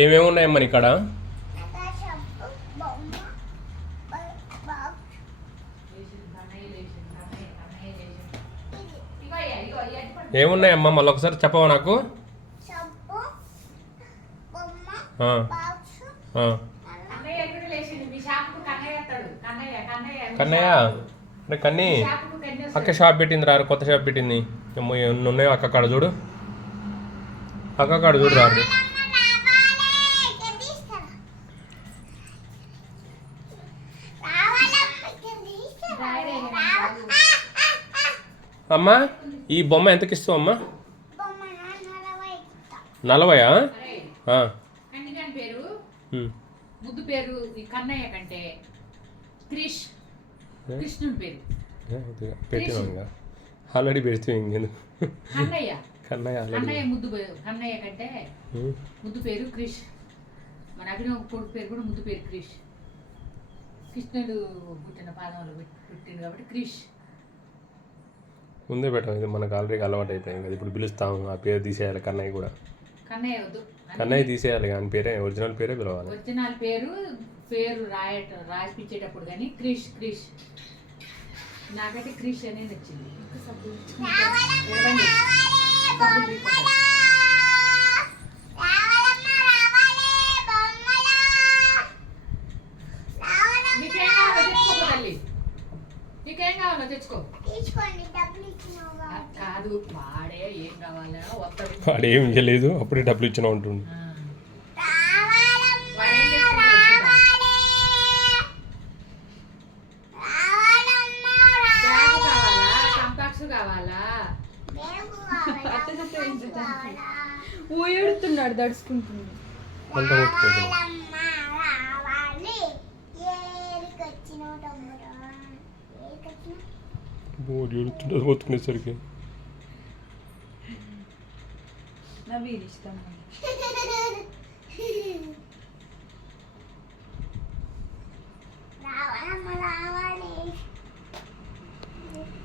ఏమేమి ఉన్నాయమ్మా ఇక్కడ? ఏమున్నాయమ్మా మళ్ళీ ఒకసారి చెప్పవా నాకు? కన్నయ్య అంటే కన్నీ అక్క షాప్ పెట్టింది రా, కొత్త షాప్ పెట్టింది. ఎన్ని ఉన్నాయో అక్క కాడ చూడు, అక్క కాడ చూడు రా. అమ్మా ఈ బొమ్మ ఎంతకి ఇస్తావు అమ్మా? 40? ముద్దు పేరు కన్నయ్య కంటే కృష్ణుని పేరు పెట్టినా ఆల్రెడీ పెడితే కన్నయ్య. కన్నయ్య కన్నయ్య కంటే ముద్దు పేరు క్రిష్. మన అభినవ కొడుకు పేరు కూడా ముద్దు పేరు క్రిష్. కృష్ణుడు పుట్టిన పాదంలో పుట్టింది కాబట్టి క్రిష్. ముందే పెట్టాం, ఇది మనకు ఆల్రెడీ అలవాటు అయిపోయింది కదా. ఇప్పుడు పిలుస్తాము, ఆ పేరు తీసేయాలి. కన్నయ్య కూడా కన్నయ్య వద్దు, కన్నయ్య తీసేయాలి. కానీ పేరే ఒరిజినల్ పేరే పిలవాలి. ఒరిజినల్ పేరు రాసిపించేటప్పుడు కానీ క్రిష్ నాకైతే క్రిష్ అనేది నచ్చింది. నీకేం కావాలో తెచ్చుకో. కాదు వాడే ఏం కావాలో వస్తాడు. వాడేం ఇవ్వలేదు, అప్పుడే డబ్బులు ఇచ్చిన ఉంటుంది. ఊడుతున్నాడు, దడుచుకుంటున్నాడు. ఒత్తుకునేసరికి నవ్వు ఇష్టం.